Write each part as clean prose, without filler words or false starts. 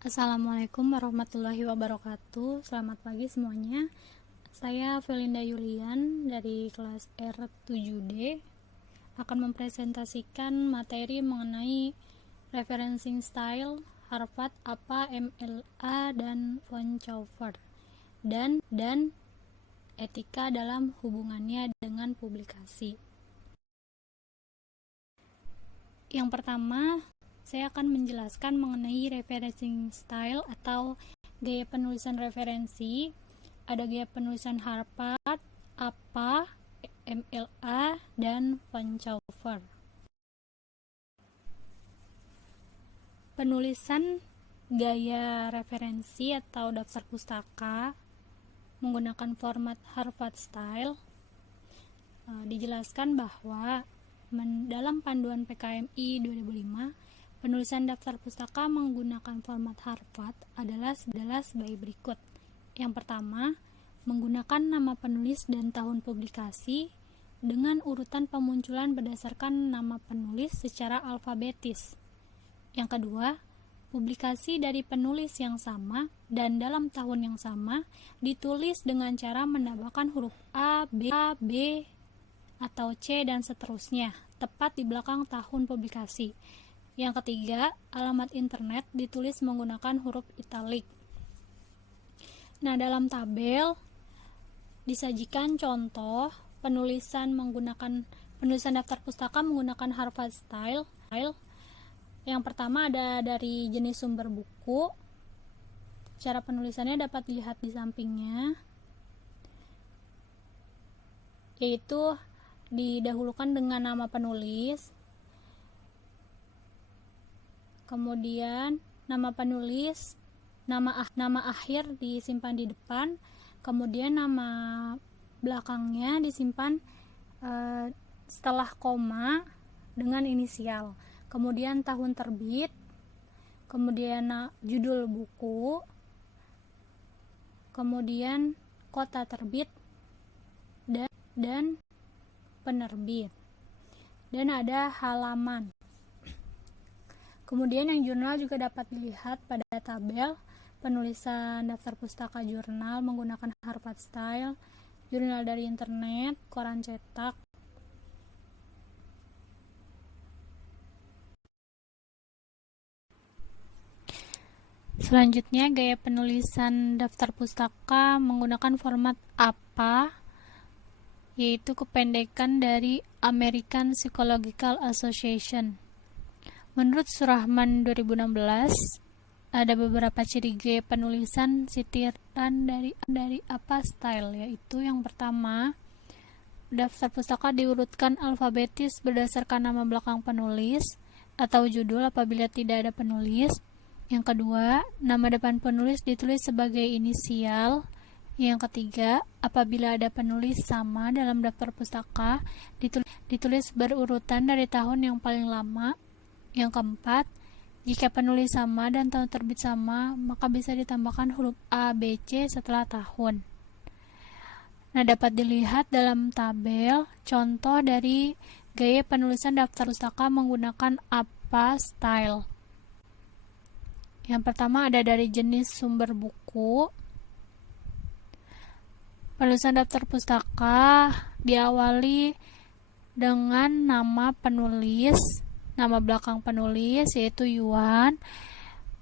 Assalamualaikum warahmatullahi wabarakatuh. Selamat pagi semuanya. Saya Felinda Yulian dari kelas R7D akan mempresentasikan materi mengenai referencing style, Harvard, APA, MLA, dan von Chaucer, dan etika dalam hubungannya dengan publikasi. Yang pertama, saya akan menjelaskan mengenai referencing style atau gaya penulisan referensi. Ada gaya penulisan Harvard, APA, MLA, dan von Chaucer. Penulisan gaya referensi atau daftar pustaka menggunakan format Harvard Style dijelaskan bahwa dalam panduan PKMI 2005, penulisan daftar pustaka menggunakan format Harvard adalah sebagai berikut. Yang pertama, menggunakan nama penulis dan tahun publikasi dengan urutan pemunculan berdasarkan nama penulis secara alfabetis. Yang kedua, publikasi dari penulis yang sama dan dalam tahun yang sama ditulis dengan cara menambahkan huruf A, B, atau C dan seterusnya, tepat di belakang tahun publikasi. Yang ketiga, alamat internet ditulis menggunakan huruf italik. Nah, dalam tabel disajikan contoh penulisan daftar pustaka menggunakan Harvard Style. Yang pertama ada dari jenis sumber buku. Cara penulisannya dapat dilihat di sampingnya, yaitu didahulukan dengan nama penulis, kemudian nama penulis, nama akhir disimpan di depan, kemudian nama belakangnya disimpan setelah koma dengan inisial, kemudian tahun terbit, kemudian judul buku, kemudian kota terbit, dan penerbit, dan ada halaman. Kemudian yang jurnal juga dapat dilihat pada tabel penulisan daftar pustaka jurnal menggunakan Harvard Style, jurnal dari internet, koran cetak. Selanjutnya, gaya penulisan daftar pustaka menggunakan format APA, yaitu kependekan dari American Psychological Association. Menurut Surahman 2016, ada beberapa ciri gaya penulisan sitiran dari APA style, yaitu yang pertama, daftar pustaka diurutkan alfabetis berdasarkan nama belakang penulis atau judul apabila tidak ada penulis. Yang kedua, nama depan penulis ditulis sebagai inisial. Yang ketiga, apabila ada penulis sama dalam daftar pustaka, ditulis berurutan dari tahun yang paling lama. Yang keempat, jika penulis sama dan tahun terbit sama, maka bisa ditambahkan huruf A, B, C setelah tahun. Nah, dapat dilihat dalam tabel contoh dari gaya penulisan daftar pustaka menggunakan APA style. Yang pertama ada dari jenis sumber buku. Penulisan daftar pustaka diawali dengan nama penulis, nama belakang penulis yaitu Yuan,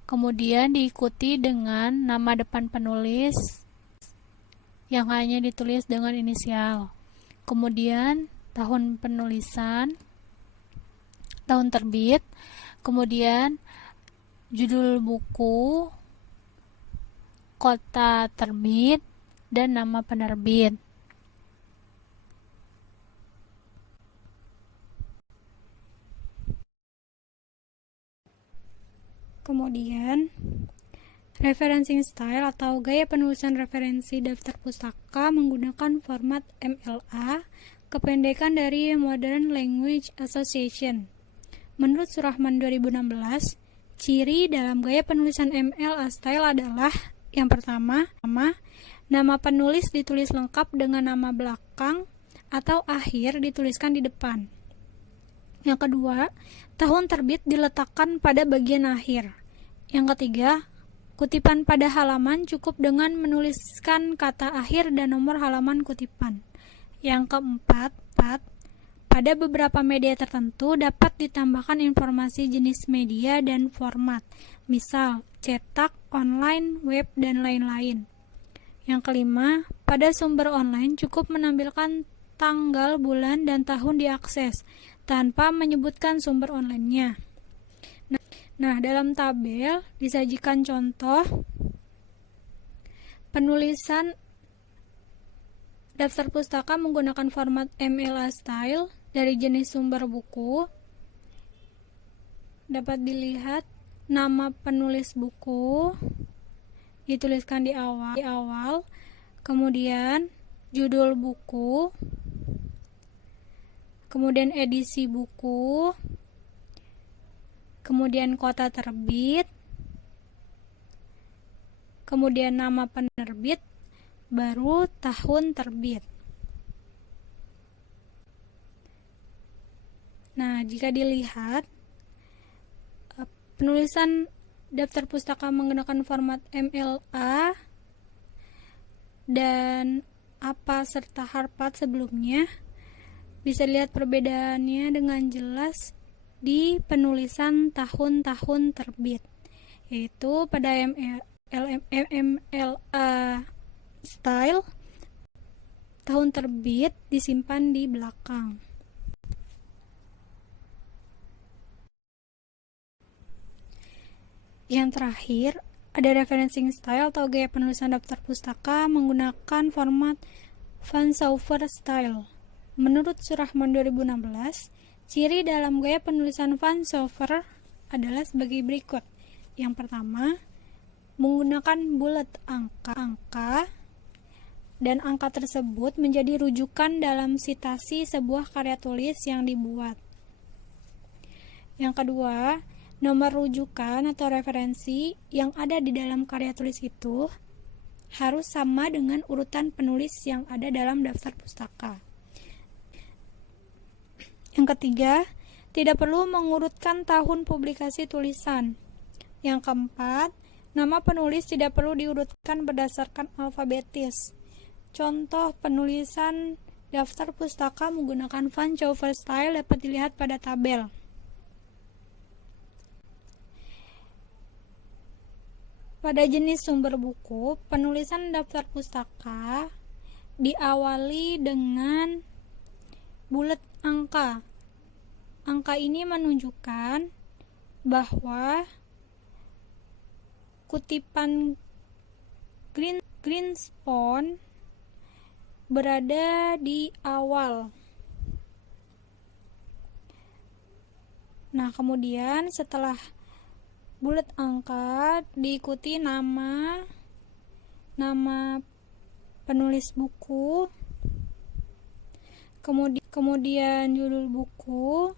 kemudian diikuti dengan nama depan penulis yang hanya ditulis dengan inisial, kemudian tahun penulisan, tahun terbit, kemudian judul buku, kota terbit, dan nama penerbit. Kemudian, referencing style atau gaya penulisan referensi daftar pustaka menggunakan format MLA, kependekan dari Modern Language Association. Menurut Surahman 2016, ciri dalam gaya penulisan MLA style adalah yang pertama, nama penulis ditulis lengkap dengan nama belakang atau akhir dituliskan di depan. Yang kedua, tahun terbit diletakkan pada bagian akhir. Yang ketiga, Kutipan pada halaman cukup dengan menuliskan kata akhir dan nomor halaman kutipan. Yang keempat, pada beberapa media tertentu dapat ditambahkan informasi jenis media dan format, misal cetak, online, web, dan lain-lain. Yang kelima, pada sumber online cukup menampilkan tanggal, bulan, dan tahun diakses, tanpa menyebutkan sumber online-nya. Nah, dalam tabel disajikan contoh penulisan daftar pustaka menggunakan format MLA style dari jenis sumber buku. Dapat dilihat nama penulis buku dituliskan di awal, kemudian judul buku, kemudian edisi buku, kemudian kota terbit, kemudian nama penerbit, baru tahun terbit. Nah, jika dilihat penulisan daftar pustaka menggunakan format MLA dan APA serta Harpat sebelumnya, bisa lihat perbedaannya dengan jelas di penulisan tahun-tahun terbit, yaitu pada MLA style tahun terbit disimpan di belakang. Yang terakhir, ada referencing style atau gaya penulisan daftar pustaka menggunakan format Van Sauver style. Menurut Surahman 2016, ciri dalam gaya penulisan Van Sauver adalah sebagai berikut. Yang pertama, menggunakan bullet angka dan angka tersebut menjadi rujukan dalam sitasi sebuah karya tulis yang dibuat. Yang kedua, nomor rujukan atau referensi yang ada di dalam karya tulis itu harus sama dengan urutan penulis yang ada dalam daftar pustaka. Yang ketiga, tidak perlu mengurutkan tahun publikasi tulisan. Yang keempat, nama penulis tidak perlu diurutkan berdasarkan alfabetis. Contoh penulisan daftar pustaka menggunakan Van Sauver style dapat dilihat pada tabel. Pada jenis sumber buku, penulisan daftar pustaka diawali dengan bullet angka. Angka ini menunjukkan bahwa kutipan Greenspan berada di awal. Nah, kemudian setelah bullet angka diikuti nama penulis buku, kemudian judul buku,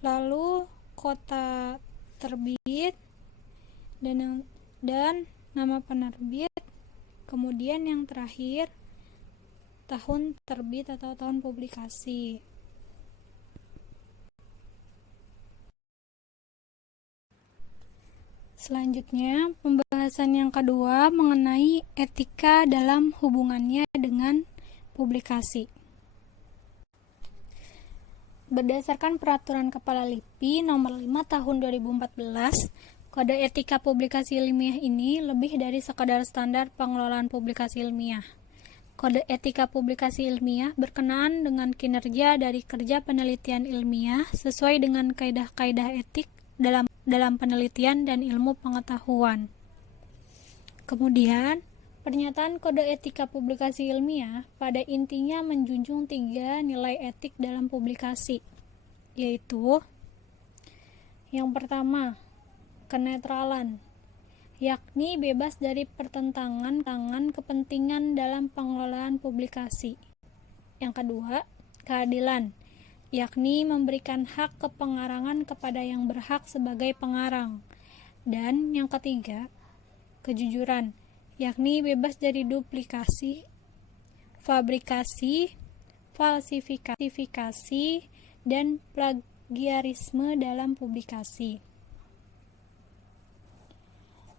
lalu kota terbit dan nama penerbit, kemudian yang terakhir tahun terbit atau tahun publikasi. Selanjutnya, pembahasan yang kedua mengenai etika dalam hubungannya dengan publikasi. Berdasarkan Peraturan Kepala LIPI Nomor 5 Tahun 2014, Kode Etika Publikasi Ilmiah ini lebih dari sekadar standar pengelolaan publikasi ilmiah. Kode Etika Publikasi Ilmiah berkenaan dengan kinerja dari kerja penelitian ilmiah sesuai dengan kaidah-kaidah etik dalam penelitian dan ilmu pengetahuan. Kemudian, pernyataan Kode Etika Publikasi Ilmiah pada intinya menjunjung 3 nilai etik dalam publikasi, yaitu yang pertama, kenetralan, yakni bebas dari pertentangan kepentingan dalam pengelolaan publikasi. Yang kedua, keadilan, yakni memberikan hak kepengarangan kepada yang berhak sebagai pengarang. Dan yang ketiga, kejujuran, yakni bebas dari duplikasi, fabrikasi, falsifikasi, dan plagiarisme dalam publikasi.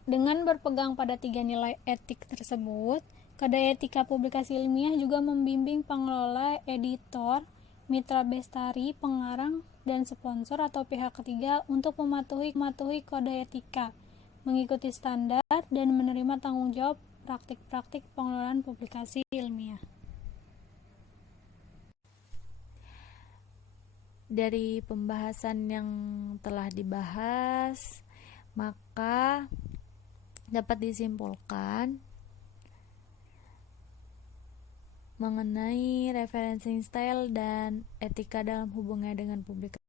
Dengan berpegang pada 3 nilai etik tersebut, Kode Etika Publikasi Ilmiah juga membimbing pengelola, editor, mitra bestari, pengarang, dan sponsor atau pihak ketiga untuk mematuhi kode etika, mengikuti standar, dan menerima tanggung jawab praktik-praktik pengelolaan publikasi ilmiah. Dari pembahasan yang telah dibahas, maka dapat disimpulkan mengenai referencing style dan etika dalam hubungannya dengan publikasi.